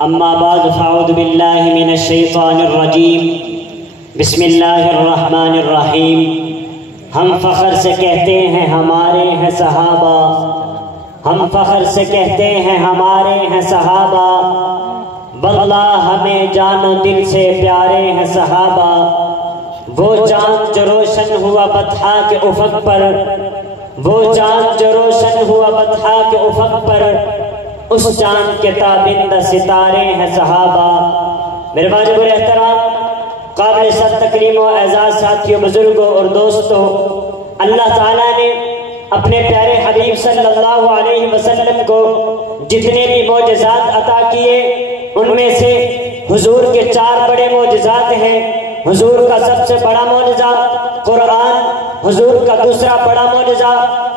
اما بعد فاعوذ باللہ من الشیطان الرجیم بسم اللہ الرحمن الرحیم۔ ہم فخر سے کہتے ہیں ہمارے ہیں صحابہ، ہم فخر سے کہتے ہیں ہمارے ہیں صحابہ، واللہ ہمیں جان و دل سے پیارے ہیں صحابہ۔ وہ چاند جو روشن ہوا بطحا کے افق پر، وہ چاند جو روشن ہوا بطحا کے افق پر، اس چاند کے تابندہ ستارے ہیں صحابہ۔ میرے واجب الاحترام قابل صد تکریم و اعزاز ساتھیوں، بزرگوں اور دوستوں، اللہ تعالیٰ نے اپنے پیارے حبیب صلی اللہ علیہ وسلم کو جتنے بھی معجزات عطا کیے، ان میں سے حضور کے 4 بڑے معجزات ہیں۔ حضور کا سب سے بڑا معجزہ قرآن، حضور کا دوسرا بڑا معجزہ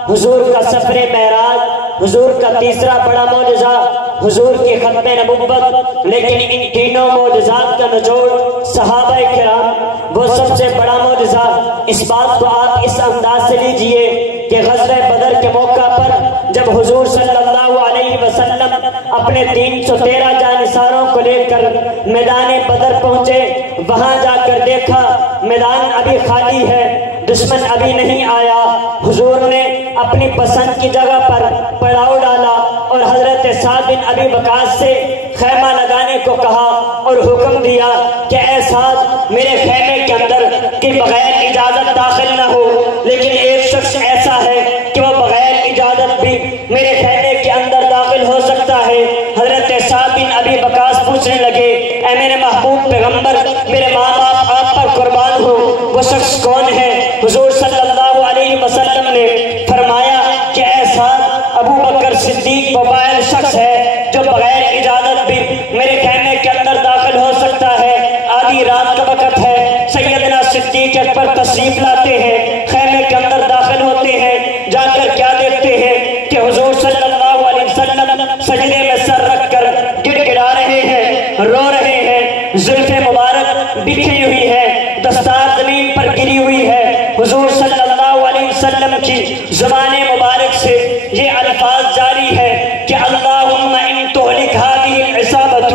حضور کا سفر معراج، حضور کا تیسرا بڑا معجزہ حضور کی ختم نبوت۔ لیکن ان تینوں معجزات کا نچوڑ صحابہ کرام، وہ سب سے بڑا معجزہ اس بات کو آپ اس انداز سے لیجئے کہ غزوہ بدر کے موقع پر جب حضور صلی اللہ علیہ وسلم اپنے 313 جانثاروں کو لے کر میدان بدر پہنچے، وہاں جا کر دیکھا میدان ابھی خالی ہے، دشمن ابھی نہیں آیا۔ حضور نے اپنی پسند کی جگہ پر پڑاؤ ڈالا اور حضرت سعد بن ابی وقاص سے خیمہ لگانے کو کہا اور حکم دیا کہ اے سعد، میرے خیمے کے اندر کہ بغیر اجازت داخل نہ ہو، لیکن ایک شخص ایسا ہے کہ وہ بغیر اجازت بھی میرے خیمے کے اندر داخل ہو سکتا ہے۔ حضرت سعد بن ابی وقاص پوچھنے لگے، اے میرے محبوب پیغمبر، میرے ماں باپ آپ پر قربان ہو، وہ شخص کون ہے؟ حضور صلی اللہ علیہ وسلم نے فرمایا کہ اے سعد، ابو بکر صدیق وہ واحد شخص ہے جو بغیر اجازت بھی میرے خیمے کے اندر داخل ہو سکتا ہے۔ آدھی رات کا وقت ہے، سیدنا صدیق اکبر تشریف لاتے ہیں، خیمے کے اندر داخل ہوتے ہیں، جا کر کیا دیکھتے ہیں کہ حضور صلی اللہ علیہ وسلم سجدے میں سر رکھ کر گڑ گڑا رہے ہیں، رو رہے ہیں، زلف مبارک بکھری ہوئی ہے، دستار زمین پر گری ہوئی ہے۔ حضور صلی اللہ علیہ وسلم کی زبان مبارک سے یہ الفاظ جاری ہے کہ اللہم ان تہلک هذه العصابة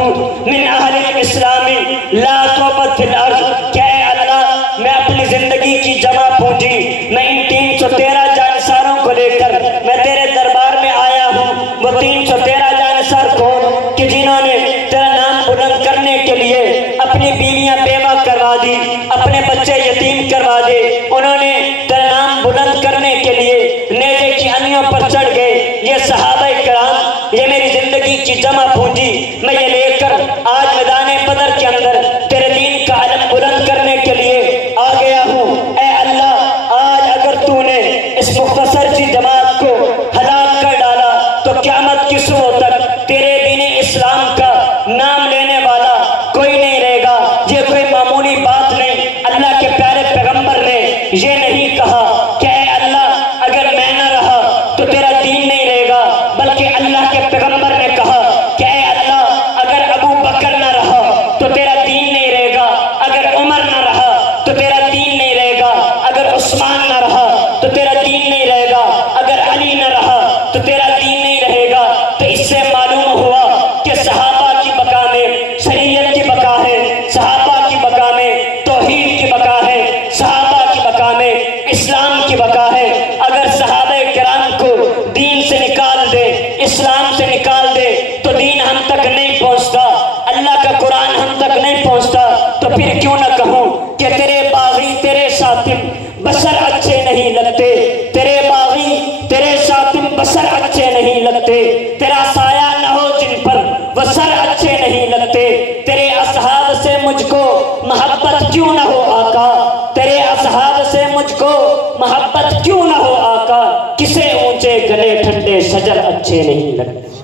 من اہل الاسلام لا توبت فی الارض، کہ اے اللہ، میں اپنی زندگی کی جمع پونجی میں ان 313 جانثاروں کو لے کر میں تیرے دربار میں آیا ہوں۔ وہ 313 جانثار کون کہ جنہوں نے تیرا نام بلند کرنے کے لیے اپنی بیویاں بیوہ کروا دی، اپنے بچے یتیم کروا دے، انہوں نے تیرا نام بلند کرنے کے لیے نیزے کی انیوں پر چڑھ گئے۔ یہ صحابہ کرام، یہ میری زندگی کی جمع پونجی میں یہ لے کر آج میدان بدر کے اندر تیرے دین کا علم بلند کرنے کے لیے آ گیا ہوں۔ اے اللہ، آج اگر تو نے اس مختصر سی جماعت کو ہلاک کر ڈالا تو قیامت کی صبح تک تیرے دین اسلام کا نام لینے والا کوئی نہیں رہے گا۔ یہ کوئی معمولی بات نہیں، اللہ کے پیارے پیغمبر نے یہ نہیں کہا کہ اے اللہ، اگر میں نہ رہا تو تیرا دین نہیں رہے گا، بلکہ اللہ کے پیغمبر نے کہا کہ اے اللہ، اگر ابو بکر نہ رہا تو تیرا دین نہیں رہے گا، اگر عمر نہ رہا تو تیرا دین نہیں رہے گا، اگر عثمان نہ رہا تو تیرا دین نہیں رہے گا، اگر علی نہ رہا تو تیرا دین نہیں رہے گا۔ تو اس سے معلوم ہوا کہ صحابہ کی بقا میں شریعت کی بقا ہے، صحابہ کی بقا میں توحید کی بقا ہے، صحابہ کی بقا میں اسلام کی بقا ہے۔ اگر صحابہ کرام کو دین سے نکال دے، اسلام سے نکال دے، تو دین ہم تک نہیں پہنچتا، اللہ کا قرآن ہم تک نہیں پہنچتا۔ تو پھر کیوں نہ کہوں کہ تیرے باغی تیرے شاطم بشر اچھے نہیں لگتے، تیرے باغی تیرے شاطم بشر اچھے نہیں لگتے، تیرا سایہ نہ ہو جن پر وہ سر اچھے نہیں لگتے، تیرے اصحاب سے مجھ کو محبت کیوں نہ ہو آقا، تیرے اصحاب سے مجھ کو محبت کیوں نہ ہو آقا، کسے اونچے گلے ٹھنڈے شجر اچھے نہیں لگتے۔